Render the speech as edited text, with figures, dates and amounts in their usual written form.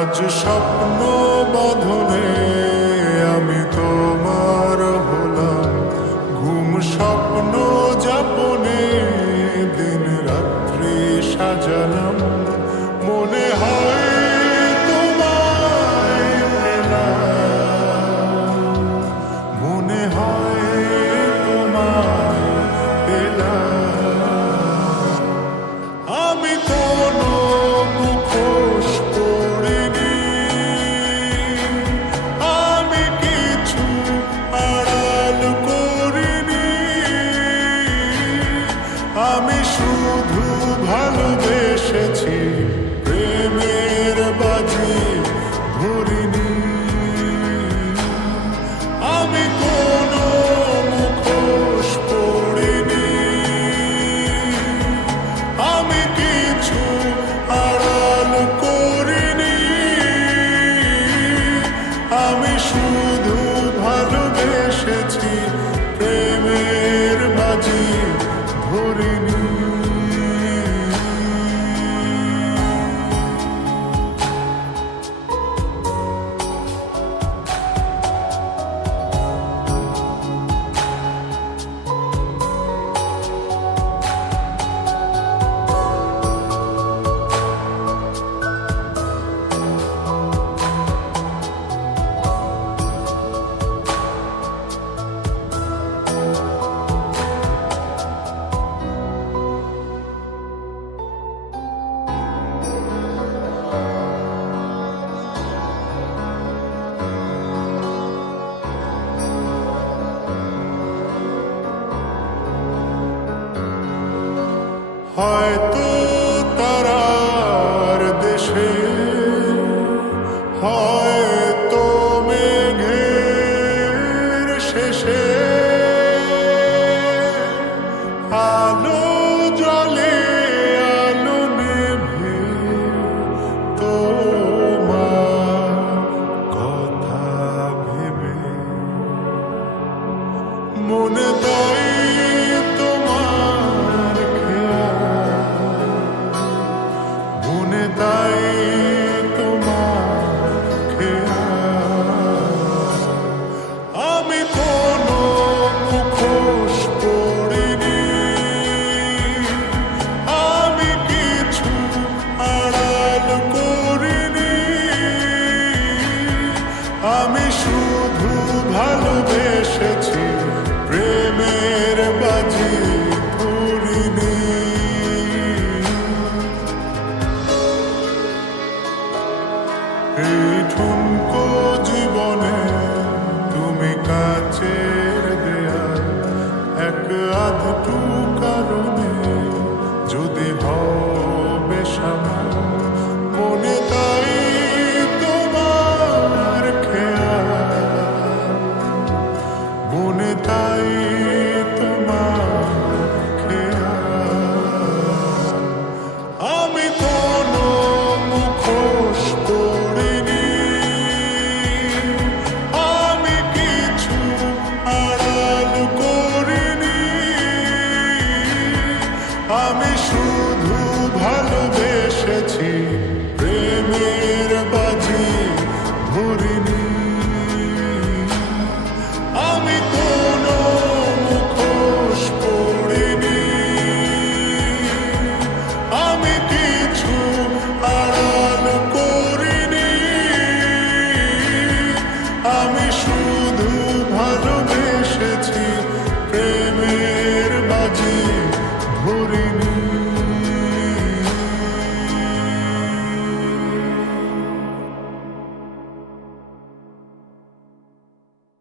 আজ স্বপ্ন বাঁধনে আমি তোমার হলাম, ঘুম স্বপ্ন যাপনে দিন রাত্রি সাজালাম। মনে হয় তোমায় পেলাম, মনে হয় তোমায় পেলাম। আমি কোনো মুখোশ পরিনি, আমি কিছু আড়াল করিনি, আমি শুধু ভালোবেসেছি, প্রেমের বাজি ধরিনি। আমি কোনো মুখোশ পরিনি, আমি কিছু আড়াল করিনি, আমি শুধু ভালোবেসেছি, প্রেমের বাজি ধরিনি। হয়তো তারার দেশে, হয়তো মেঘের শেষে, আলো জলে আলো নেভে তোমার কথা ভেবে মনে তাই তোমার খেয়াল, মনে তাই তোমার খেয়াল। আমি কোনো মুখোশ পরিনি, আমি কিছু আড়াল করিনি, আমি শুধু ভালোবেসেছি, প্রেমের বাজি ধরিনি। এই ঠুনকো জীবনে তুমি কাছের দেয়াল, এক আধটু কারণে যদি হবে সামাল, মনে তাই তোমার খেয়াল, মনে তাই তোমার খেয়াল। আমি কোনো মুখোশ পরিনি, আমি কিছু আড়াল করিনি, আমি শুধু ভালোবেসেছি,